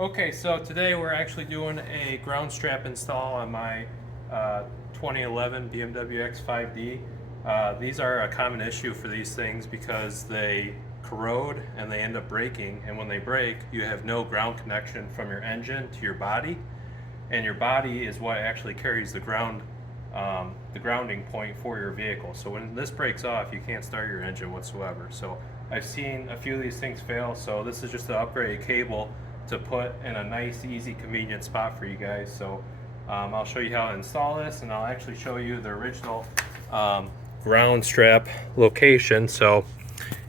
Okay, so today we're actually doing a ground strap install on my 2011 BMW X5D. These are a common issue for these things because they corrode and they end up breaking, and when they break you have no ground connection from your engine to your body, and your body is what actually carries the grounding point for your vehicle. So when this breaks off, you can't start your engine whatsoever. So I've seen a few of these things fail, so this is just an upgraded cable to put in a nice, easy, convenient spot for you guys. So I'll show you how to install this, and I'll actually show you the original ground strap location. So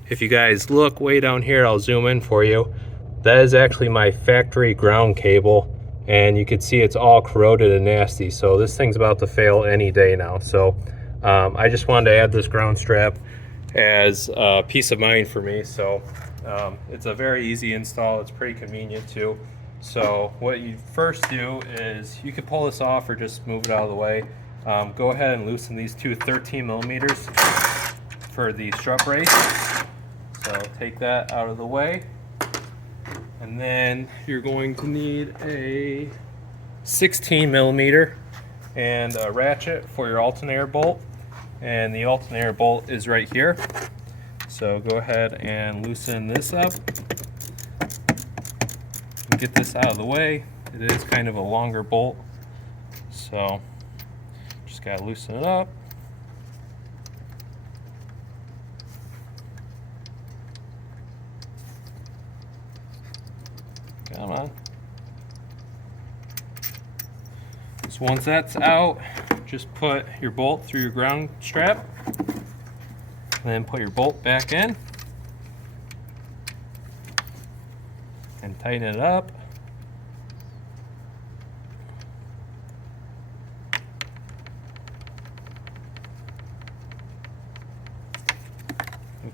if you guys look way down here, I'll zoom in for you. That is actually my factory ground cable, and you can see it's all corroded and nasty. So this thing's about to fail any day now. So I just wanted to add this ground strap as peace of mind for me. So it's a very easy install. It's pretty convenient too. So what you first do is you can pull this off or just move it out of the way. Go ahead and loosen these two 13 millimeters for the strut brace. So take that out of the way. And then you're going to need a 16 millimeter and a ratchet for your alternator bolt. And the alternator bolt is right here. So go ahead and loosen this up. Get this out of the way. It is kind of a longer bolt, so just gotta loosen it up. Come on. So once that's out, just put your bolt through your ground strap, and then put your bolt back in and tighten it up.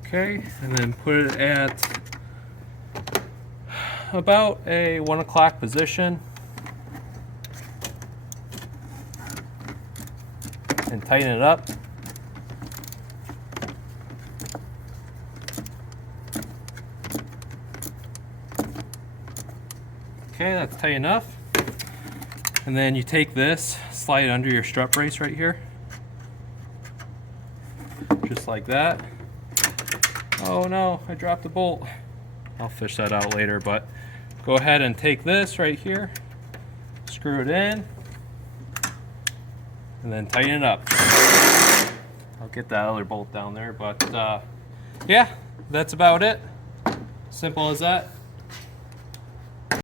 Okay, and then put it at about a 1 o'clock position and tighten it up. Okay, that's tight enough. And then you take this, slide it under your strut brace right here. Just like that. Oh no, I dropped the bolt. I'll fish that out later, but go ahead and take this right here, screw it in, and then tighten it up. I'll get that other bolt down there, but yeah, that's about it. Simple as that.